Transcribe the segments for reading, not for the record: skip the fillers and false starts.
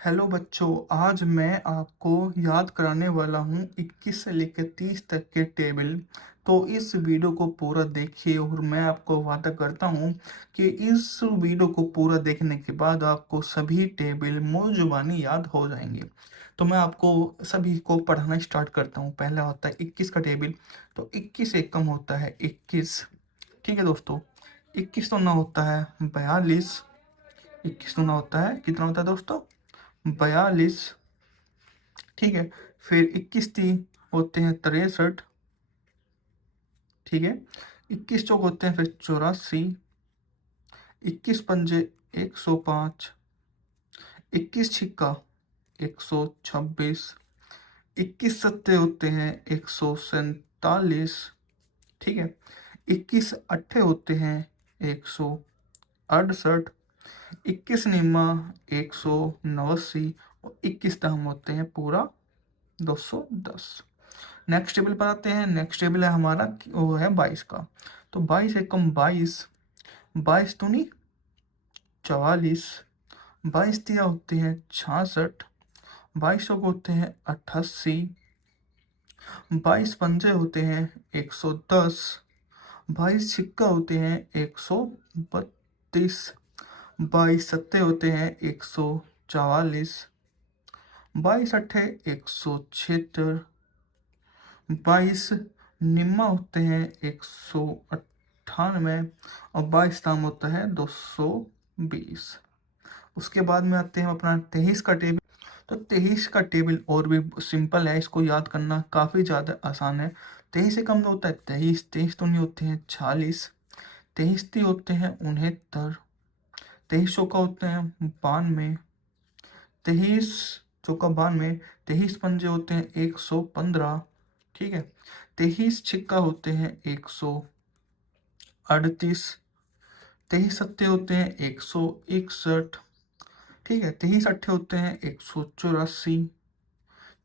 Hello बच्चों, आज मैं आपको याद कराने वाला हूँ 21 से लेकर 30 तक के टेबल। तो इस वीडियो को पूरा देखिए और मैं आपको वादा करता हूँ कि इस वीडियो को पूरा देखने के बाद आपको सभी टेबल मुंह याद हो जाएंगे। तो मैं आपको सभी को पढ़ाना स्टार्ट करता हूँ। पहला होता है 21 का टेबल। तो 21 से कम होता है 21। ठीक है दोस्तों, 21 तो ना होता है 42। 21 तो ना होता है, कितना होता है दोस्तों? 42। ठीक है। फिर 21 तीन होते हैं 63। ठीक है। 21 चौक होते हैं फिर 84। 21 पंजे 105। 21 छिक्का 126। 21 सत्ते होते हैं 147। ठीक है। 21 अट्ठे होते हैं 168। 21 निम्मा 189 और 21 दाम होते हैं पूरा 210। नेक्स्ट टेबल पर आते हैं। नेक्स्ट टेबल है हमारा, वो है 22 का। तो 22 एकम 22। 22 दूनी 44। 22 तिया होते हैं 66। 22 को होते हैं 88। 22 पंजे होते हैं 110। 22 छिक्का होते हैं 132। 22 सत्ते होते हैं 144। 22 अट्ठे 176। 22 निम्मा होते हैं 198 और 22 दाम होता है 220। उसके बाद में आते हैं अपना 23 का टेबल। तो 23 का टेबल और भी सिंपल है, इसको याद करना काफ़ी ज़्यादा आसान है। 23 से कम में होता है 23। 23 तो नहीं होते हैं 46। 23 ती होते हैं 69। 23 चौका होते हैं 92। 23 चौका 92। 23 पंजे होते हैं 115। ठीक है। 23 छिक्का होते हैं 138। 23 सत्ते होते हैं 161। ठीक है। 23 अट्ठे होते हैं 184।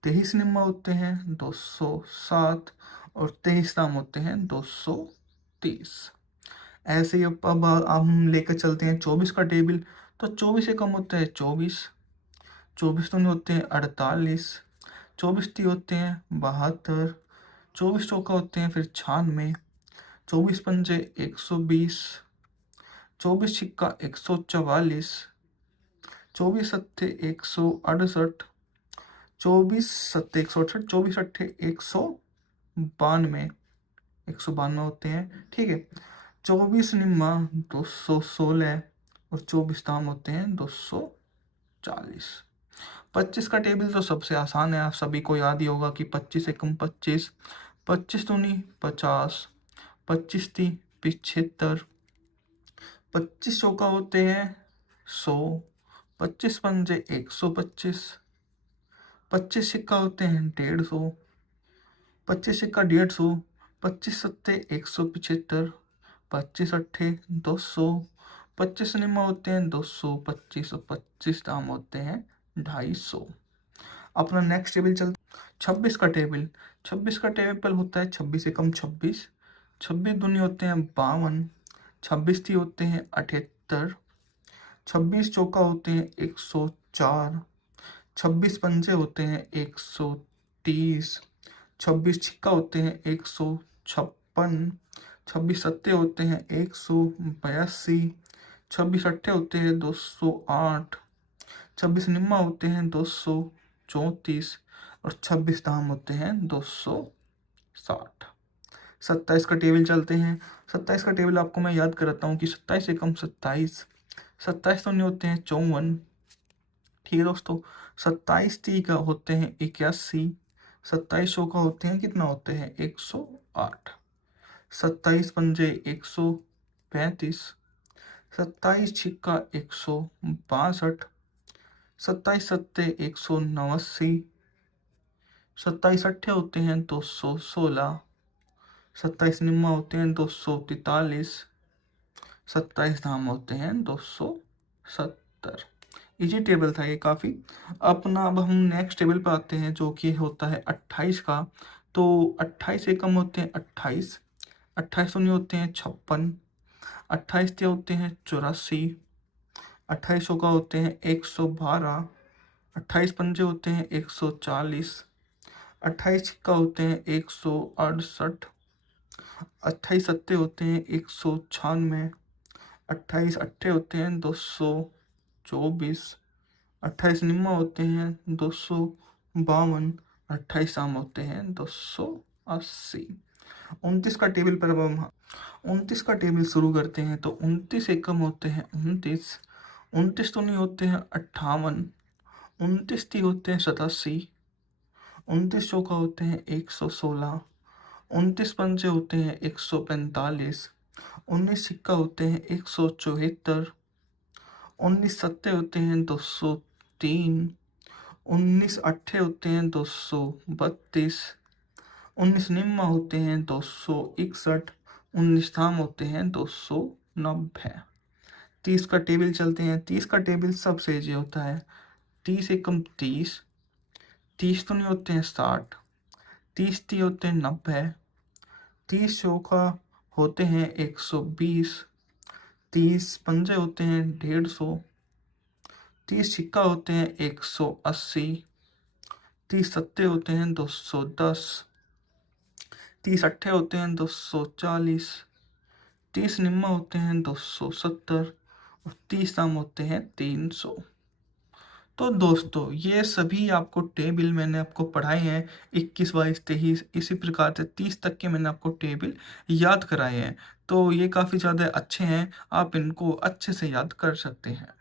23 निम्मा होते हैं 207 और 23 दाम होते हैं 230। ऐसे ही अब हम लेकर चलते हैं 24 का टेबल। तो 24 से कम होता है 24। 24 तो नहीं होते हैं 48। 24 ती होते हैं 72। 24 चौका होते हैं फिर 96। 24 पंजे 120। 24 छिक्का 144। 24 सत्ते 168। 24 सत्ते 168। 24 अट्ठे 192। 192 होते हैं। ठीक है। 24 निम्मा 216 और 24 दाम होते हैं 240। 25 का टेबल तो सबसे आसान है, आप सभी को याद ही होगा कि 25 एकम 25। 25 दूनी 50। 25 ती 75। 25 चौका होते हैं 100। 25 पंजे 125। 25 सिक्का होते हैं 150। 25 सिक्का 150। 25 सत्ते 175। 25 अट्ठे 200। 25 निम्मा होते हैं 225 और 25 दाम होते हैं 250। अपना नेक्स्ट टेबल चल 26 का टेबल। 26 का टेबल होता है 26 एकम 26। 26 दूनी होते हैं 52। 26 ती होते हैं 78। 26 चौका होते हैं 104। 26 पंजे होते हैं 130। 26 छिक्का होते हैं 156। 26 सत्ते होते हैं 182। 26 अट्ठे होते हैं 208। 26 निम्मा होते हैं 234 और 26 दाम होते हैं 260। 27 का टेबल चलते हैं। 27 का टेबल आपको मैं याद कराता हूँ कि 27 से कम 27। 27 तो नहीं होते हैं 54। ठीक है दोस्तों। 27 ती का होते हैं 81। 27 का होते हैं कितना होते हैं 108। 27 पंजे 135। 27 छिक्का 162। 27 सत्ते 189। 27 अट्ठे होते हैं 216। 27 निम्मा होते हैं 243। 27 धाम होते हैं 270। इजी टेबल था ये काफ़ी। अपना अब हम नेक्स्ट टेबल पर आते हैं जो कि होता है 28 का। तो 28 से कम होते हैं 28। 28 नहीं होते हैं 56। 28 होते हैं 84। 28 का होते हैं 112। 28 पंजे होते हैं 140, 28 छिक्का होते हैं 168, 28 सत्ते होते हैं 196, 28 अट्ठे होते हैं 224, 28 निम्मा होते हैं 252, 28 आम होते हैं 280। 29 का टेबल पर अब हम 29 का टेबल शुरू करते हैं। तो 29 एकम होते हैं 29, 29 तो नहीं होते हैं 58, 29 ती होते हैं 87, 29 चौका होते हैं 116, 29 पंचे होते हैं 145, 19 सिक्का होते हैं 174, 19 सत्ते होते हैं 203, 19 अट्ठे होते हैं 232, 19 निम्मा होते हैं 261, 19 थाम होते हैं 290। 30 का टेबल चलते हैं। 30 का टेबल सबसे ईजी होता है। 30 एकम 30, 30 तो नहीं होते हैं 60, 30 ती होते हैं 90, 30 चौका होते हैं 120, 30 पंजे होते हैं 150, 30 सिक्का होते हैं 180, 30 सत्ते होते हैं 210, 30 अट्ठे होते हैं 240, 30 निम्मा होते हैं 270 और 30 दाम होते हैं 300। तो दोस्तों ये सभी आपको टेबल मैंने आपको पढ़ाए हैं, 21, 22, 23, इसी प्रकार से 30 तक के मैंने आपको टेबल याद कराए हैं। तो ये काफ़ी ज़्यादा अच्छे हैं, आप इनको अच्छे से याद कर सकते हैं।